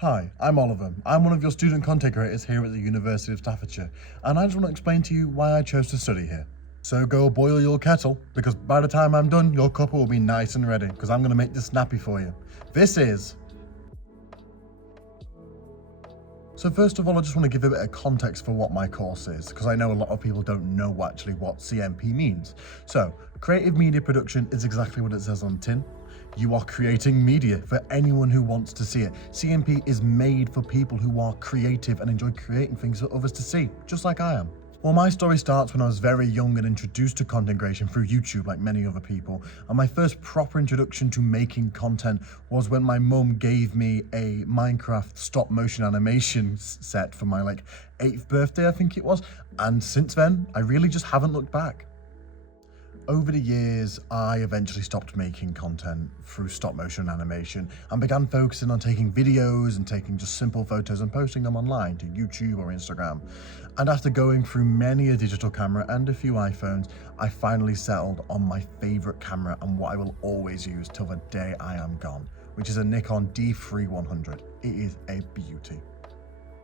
Hi, I'm Oliver. I'm one of your student content creators here at the University of Staffordshire, and I just want to explain to you why I chose to study here. So go boil your kettle, because by the time I'm done, your cuppa will be nice and ready, because I'm going to make this snappy for you. So first of all, I just want to give a bit of context for what my course is, because I know a lot of people don't know actually what CMP means. So, creative media production is exactly what it says on tin. You are creating media for anyone who wants to see it. CMP is made for people who are creative and enjoy creating things for others to see, just like I am. Well, my story starts when I was very young and introduced to content creation through YouTube like many other people. And my first proper introduction to making content was when my mum gave me a Minecraft stop motion animation set for my 8th birthday, I think it was. And since then, I really just haven't looked back. Over the years, I eventually stopped making content through stop motion animation and began focusing on taking videos and taking just simple photos and posting them online to YouTube or Instagram. And after going through many a digital camera and a few iPhones, I finally settled on my favorite camera and what I will always use till the day I am gone, which is a Nikon D3100. It is a beauty.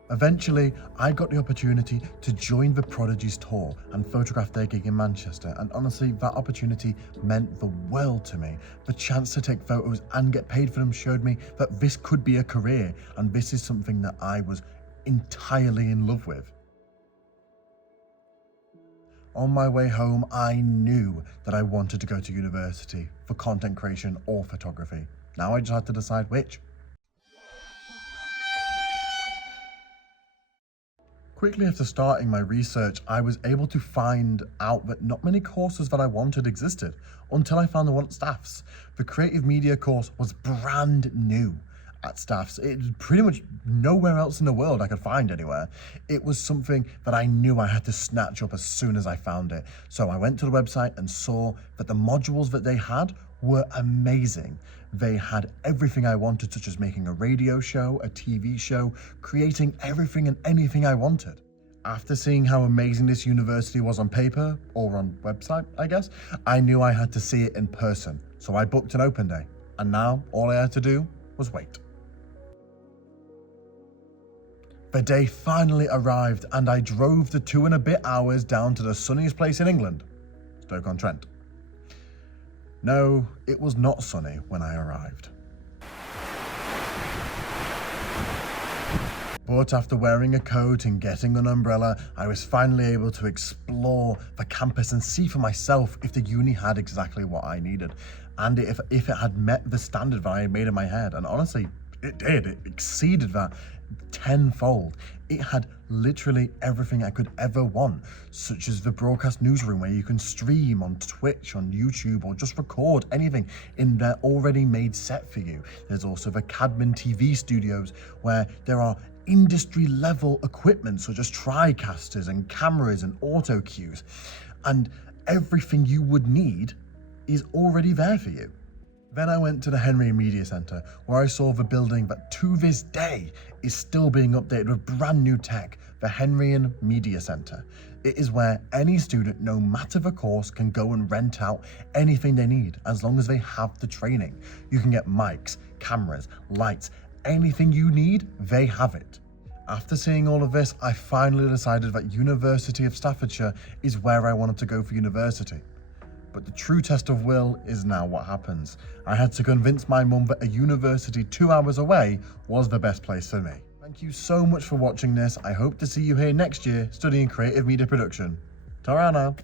Eventually, I got the opportunity to join the Prodigy's tour and photograph their gig in Manchester, and honestly, that opportunity meant the world to me. The chance to take photos and get paid for them showed me that this could be a career, and this is something that I was entirely in love with. On my way home, I knew that I wanted to go to university for content creation or photography. Now I just had to decide which. Quickly after starting my research, I was able to find out that not many courses that I wanted existed until I found the one at Staffs. The creative media course was brand new at Staffs. It was pretty much nowhere else in the world I could find anywhere. It was something that I knew I had to snatch up as soon as I found it. So I went to the website and saw that the modules that they had were amazing. They had everything I wanted, such as making a radio show, a TV show, creating everything and anything I wanted. After seeing how amazing this university was on paper, or on website, I guess, I knew I had to see it in person. So I booked an open day, and now all I had to do was wait. The day finally arrived, and I drove the 2 and a bit hours down to the sunniest place in England, Stoke-on-Trent. No, it was not sunny when I arrived. But after wearing a coat and getting an umbrella, I was finally able to explore the campus and see for myself if the uni had exactly what I needed, and if it had met the standard that I had made in my head. And honestly, it did. It exceeded that tenfold. It had literally everything I could ever want, such as the broadcast newsroom where you can stream on Twitch, on YouTube, or just record anything in their already made set for you. There's also the Cadman TV studios where there are industry level equipment such as TriCasters and cameras and auto cues, and everything you would need is already there for you. Then I went to the Henry Media Centre, where I saw the building that to this day is still being updated with brand new tech, the Henryan Media Centre. It is where any student, no matter the course, can go and rent out anything they need, as long as they have the training. You can get mics, cameras, lights, anything you need, they have it. After seeing all of this, I finally decided that University of Staffordshire is where I wanted to go for university. But the true test of will is now what happens. I had to convince my mum that a university 2 hours away was the best place for me. Thank you so much for watching this. I hope to see you here next year studying creative media production. Ta-ra now.